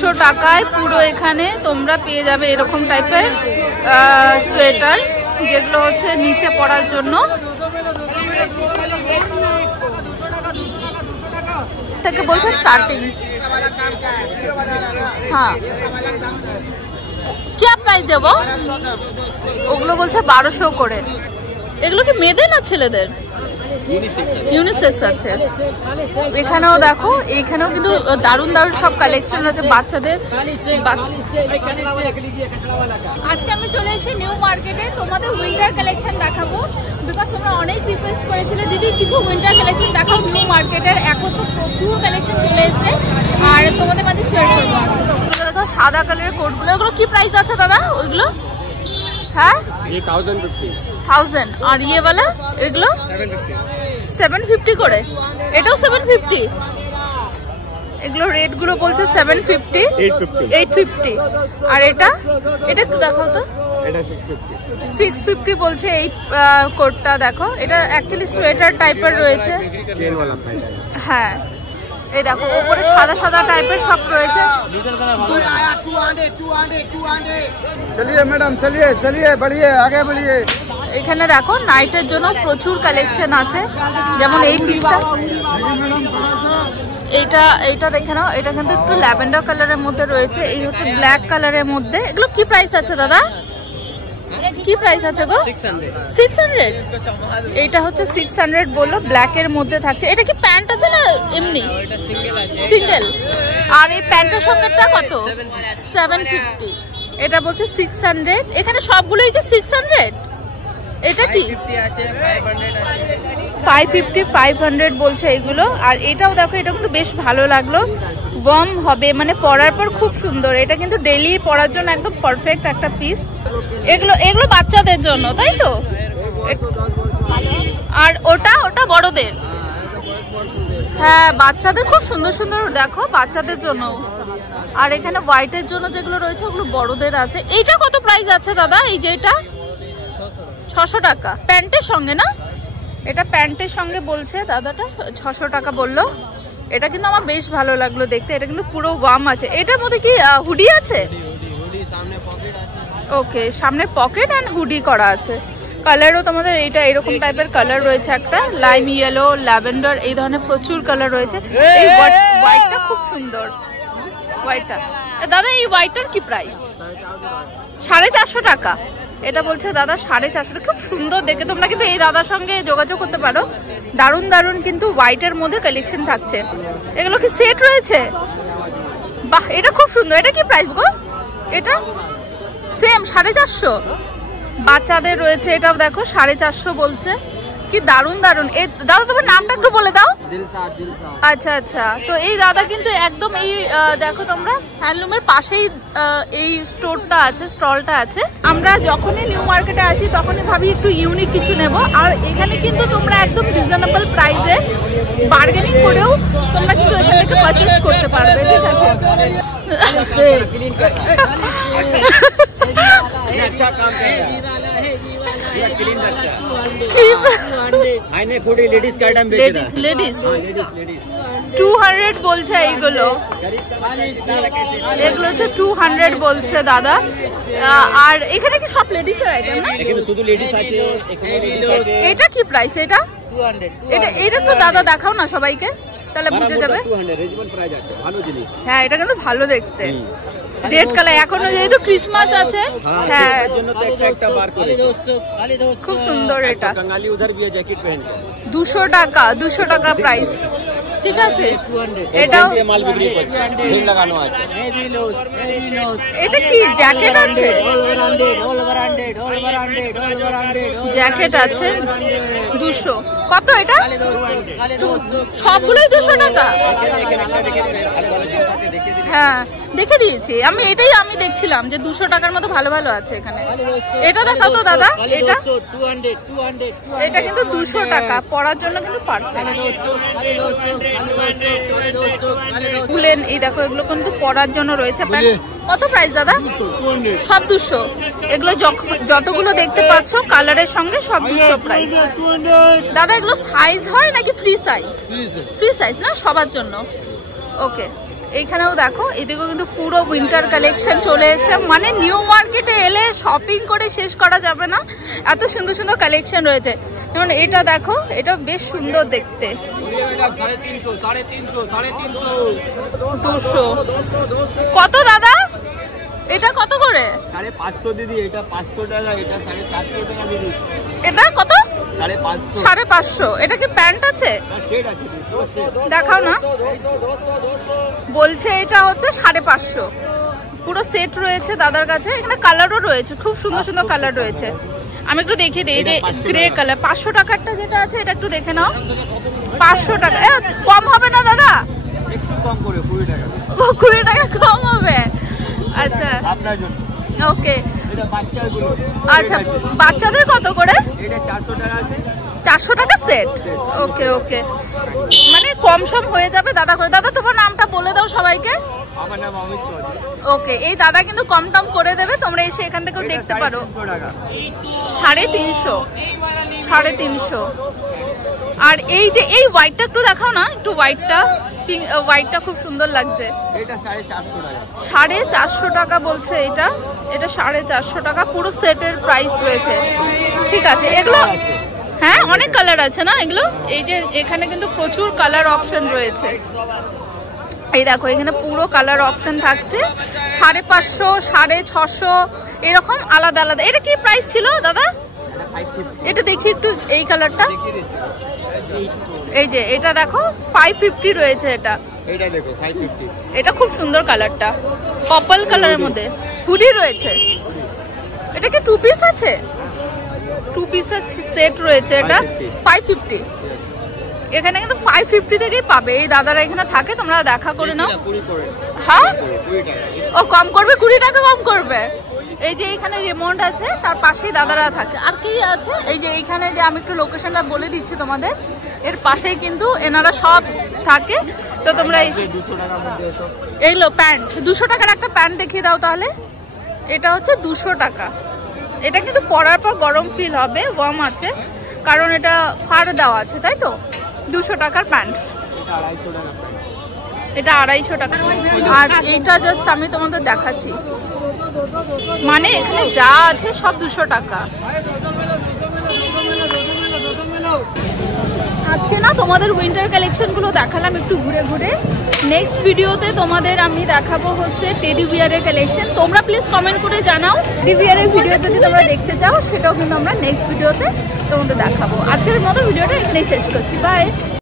200 টাকায় পুরো এখানে তোমরা পেয়ে যাবে এরকম টাইপের সোয়েটার, যেগুলো হচ্ছে নিচে পরার জন্য। থেকে বলছে স্টার্টিং। হ্যাঁ, কি প্রাইস দেবো? ওগুলো বলছে 1200 করে। এগুলো কি মেয়েদের না ছেলেদের? ইউনিসেক্স আছে। এখানেও দেখো, এইখানেও কিন্তু দারুণ দারুণ সব কালেকশন আছে বাচ্চাদের। আজকে আমি চলে এসেছি নিউ মার্কেটে, তোমাদের উইন্টার কালেকশন দেখাবো। বিকজ তোমরা অনেক রিকোয়েস্ট করেছিলে দিদি কিছু উইন্টার কালেকশন দেখাও নিউ মার্কেটের। এখন তো প্রচুর কালেকশন চলে এসছে আর তোমাদের মাঝে শেয়ার করবো। দেখো সাদা কালারের কোটগুলো, এগুলো কি প্রাইস আছে দাদা ওইগুলো? হ্যাঁ, 1000। আর ইয়ে वाला এগুলো 750 করে। এটাও 750। এগুলো রেট গুলো বলছে 750, 850। আর এটা একটু দেখাও তো। এটা 650 বলছে এই কোটটা। দেখো এটা অ্যাকচুয়ালি সোয়েটার টাইপের রয়েছে। হ্যাঁ, এই দেখো উপরে সাদা সাদা টাইপের সব রয়েছে। চলিয়ে ম্যাডাম, চলিয়ে চলিয়ে বাড়িয়ে আগে বাড়িয়ে। এখানে দেখো নাইটের জন্য প্রচুর কালেকশন আছে, যেমন এই পিসটা, এইটা দেখে নাও। এটা কিন্তু একটু ল্যাভেন্ডার কালারের মধ্যে রয়েছে, এই হচ্ছে ব্ল্যাক কালারের মধ্যে। এগুলো কি প্রাইস আছে দাদা? কি প্রাইস আছে গো? 600। এইটা হচ্ছে 600 বললো, ব্ল্যাকের মধ্যে থাকছে। এটা কি প্যান্ট আছে না এমনি সিঙ্গেল? আর এই প্যান্টের সঙ্গেটা কত? 750। এটা বলছে 600। এখানে সবগুলোই কি 600? এটা কি 550, 500 বলছে এগুলো। আর এটাও দেখো, এটা কিন্তু বেশ ভালো লাগলো, ওয়ার্ম হবে, মানে পরার পর খুব সুন্দর। এটা কিন্তু ডেইলি পরার জন্য একদম পারফেক্ট একটা পিস। এগুলো বাচ্চাদের জন্য, তাই তো? আর ওটা বড়দের। হ্যাঁ, বাচ্চাদের খুব সুন্দর সুন্দর দেখো, বাচ্চাদের জন্য। আর এখানে হোয়াইটের জন্য যেগুলো রয়েছে ওগুলো বড়দের আছে। এইটা কত প্রাইস আছে দাদা? এই যে এটা 600 টাকা প্যান্টের সঙ্গে না? এটা প্যান্টের সঙ্গে বলছে দাদাটা, 600 টাকা বললো। এটা কিন্তু আমার বেশ ভালো লাগলো দেখতে। এটা কিন্তু পুরো ওয়ার্ম আছে। এটার মধ্যে কি হুডি আছে? ওকে, সামনে পকেট অ্যান্ড হুডি করা আছে। কালারও তোমাদের এইটা এরকম টাইপের কালার রয়েছে, একটা লাইম ইয়েলো, ল্যাভেন্ডার, এই ধরনের প্রচুর কালার রয়েছে। এই হোয়াইটটা খুব সুন্দর, হোয়াইটটা। দাদা এই হোয়াইটটার কি প্রাইস? 450 টাকা। এটা বলছে দাদা 450। খুব সুন্দর দেখে, তোমরা কিন্তু এই দাদার সঙ্গে যোগাযোগ করতে পারো। দারুণ দারুণ কিন্তু হোয়াইটের মধ্যে কালেকশন থাকছে। এগুলো কি সেট রয়েছে? বাহ, এটা খুব সুন্দর। এটা কি প্রাইস গো? এটা সেম 450। বাচ্চাদের রয়েছে, এটাও দেখো 450 বলছে। কি দারুণ দারুণ। এই দাদা তোমার নামটা একটু বলে দাও। আচ্ছা আচ্ছা, তো এই দাদা কিন্তু একদম এই দেখো তোমরা হ্যান্ডলুমের পাশেই এই স্টোরটা আছে, স্টলটা আছে। আমরা যখনই নিউ মার্কেটে আসি তখনই ভাবি একটু ইউনিক কিছু নেব। আর এখানে কিন্তু তোমরা একদম রিজনেবল প্রাইসে বার্গেনিং করেও তোমরা কিন্তু এখান থেকে পারচেজ করতে পারবে। ঠিক আছে। अच्छा काम कर रहा है, ये क्लीन रखता है। आईने खोड़ी लेडीज का आइटम बेच रहा है। लेडीज 200 বলছে এইগুলো। এগুলো হচ্ছে 200 বলছে দাদা। আর এখানে কি সব লেডিস এর আইটেম না? এখানে শুধু লেডিস আছে, এখানে লেডিস আছে। এটা কি প্রাইস? এটা 200। এটা একটু দাদা দেখাও না সবাইকে, তাহলে বুঝে যাবে। 200 রেজিমেন্ট প্রাইস আছে, ভালো জিনিস। হ্যাঁ, এটা কিন্তু ভালো দেখতে। রেড কালার, এখনো যেহেতু ক্রিসমাস আছে। হ্যাঁ, এর জন্য তো একটা বার করেছে। খুব সুন্দর। এটা कंगाली उधर भी है जैकेट पहन के 200 টাকা, 200 টাকা প্রাইস। ঠিক আছে। এটাও সে মাল বিক্রি করছে, হিল লাগানো আছে। এটা কি জ্যাকেট আছে? জ্যাকেট আছে 200। কত এটা? সবগুলোই 200 টাকা। হ্যাঁ, দেখে দিয়েছি আমি। এটাই আমি দেখছিলাম যে 200 টাকার মতো ভালো ভালো আছে এখানে। এটা দেখাও তো দাদা। এটা কিন্তু 200 টাকা, পরার জন্য কিন্তু পারফেক্ট। ফুলেন, এই দেখো এগুলো কিন্তু পরার জন্য রয়েছে। কত প্রাইস দাদা? সব 200। এগুলো যতগুলো দেখতে পাচ্ছ কালারের সঙ্গে সব 200 প্রাইস। দাদা এগুলো সাইজ হয় নাকি ফ্রি সাইজ? ফ্রি সাইজ না, সবার জন্য। ওকে, এইখানেও দেখো, এদিকেও কিন্তু পুরো উইন্টার কালেকশন চলে এসেছে। মানে নিউ মার্কেটে এলে শপিং করে শেষ করা যাবে না, এত সুন্দর সুন্দর কালেকশন রয়েছে। যেমন এটা দেখো, এটা বেশ সুন্দর দেখতে, 200 কত দাদা? এটা কত করে? 550 দিদি, এটা 500 টাকা, এটা 450 টাকা দিদি। এটা কত? 550। 550। এটা কি প্যান্ট আছে? সেট আছে, দেখাও না। বলছে এটা হচ্ছে 550, পুরো সেট রয়েছে দাদার কাছে। এখানে কালারও রয়েছে, খুব সুন্দর সুন্দর কালার রয়েছে। আমি একটু দেখিয়ে দিই, এই যে গ্রে কালার 500 টাকারটা যেটা আছে, এটা একটু দেখে নাও। 500 টাকা কম হবে না দাদা? একটু কম করে 20 টাকা। 20 টাকা কম হবে? আচ্ছা আপনার জন্য। ওকে। এটা বাচ্চাগুলো। আচ্ছা, বাচ্চাদের কত করে? এটা 400 টাকা আছে। 400 টাকা সেট। ওকে ওকে, মানে কম সম হয়ে যাবে দাদা করে। দাদা তোমার নামটা বলে দাও সবাইকে। আমার নাম অমিত চৌধুরী। ওকে, এই দাদা কিন্তু কম টম করে দেবে, তোমরা এসে এখান থেকেও দেখতে পারো। 350, 350। আর এই যে এই হোয়াইটটা একটু দেখাও না, একটু হোয়াইটটা, হোয়াইটটা খুব সুন্দর লাগছে। এটা 450 টাকা। 450 টাকা বলছে এটা। এটা 450 টাকা, পুরো সেটের প্রাইস রয়েছে। ঠিক আছে, এগুলো হ্যাঁ অনেক কালার আছে না এগুলো। এই যে এখানে কিন্তু প্রচুর কালার অপশন রয়েছে। এই দেখো, এখানে পুরো কালার অপশন থাকছে। 550, 650 এরকম আলাদা আলাদা। এটা কি প্রাইস ছিল দাদা? এটা দেখি একটু, এই কালারটা, এই যে এটা দেখো 550 রয়েছে। এটা দেখো 550। এটা খুব সুন্দর কালারটা, পার্পল কালারের মধ্যে হুডি রয়েছে। এটা কি 2 পিস আছে? 2 পিসের সেট রয়েছে। এটা 550। এখানে কিন্তু 550 থেকেই পাবে। এই দাদারা এখানে থাকে, তোমরা দেখা করে নাও। হ্যাঁ ও কম করবে, 20 টাকা কম করবে। এই যে এখানে রিমোট আছে, তার পাশেই দাদারা থাকে। আর কি আছে, এই যে এইখানে যে আমি একটু লোকেশনটা বলে দিচ্ছি তোমাদের, এর পাশেই কিন্তু এনারা সব থাকে। তো তোমরা এইগুলো প্যান্ট 200 টাকার একটা প্যান্ট দেখিয়ে দাও তাহলে। এটা হচ্ছে 200 টাকা। এটা কিন্তু পরার পর গরম ফিল হবে, গম আছে, কারণ এটা ফাড় দেওয়া আছে, তাই তো। 200 টাকার প্যান্ট। এটা 250 টাকা। আর এইটা জাস্ট আমি তোমাদের দেখাচ্ছি, মানে এখানে যা আছে সব 200 টাকা। আজকে না তোমাদের উইন্টার কালেকশনগুলো দেখালাম একটু ঘুরে ঘুরে। নেক্সট ভিডিওতে তোমাদের আমি দেখাবো হচ্ছে টেডি বিয়ারের কালেকশন। তোমরা প্লিজ কমেন্ট করে জানাও টেডি বিয়ারের ভিডিও যদি তোমরা দেখতে চাও, সেটাও কিন্তু আমরা নেক্সট ভিডিওতে তোমাদের দেখাবো। আজকের মতো ভিডিওটা এখানেই শেষ করছি, বাই।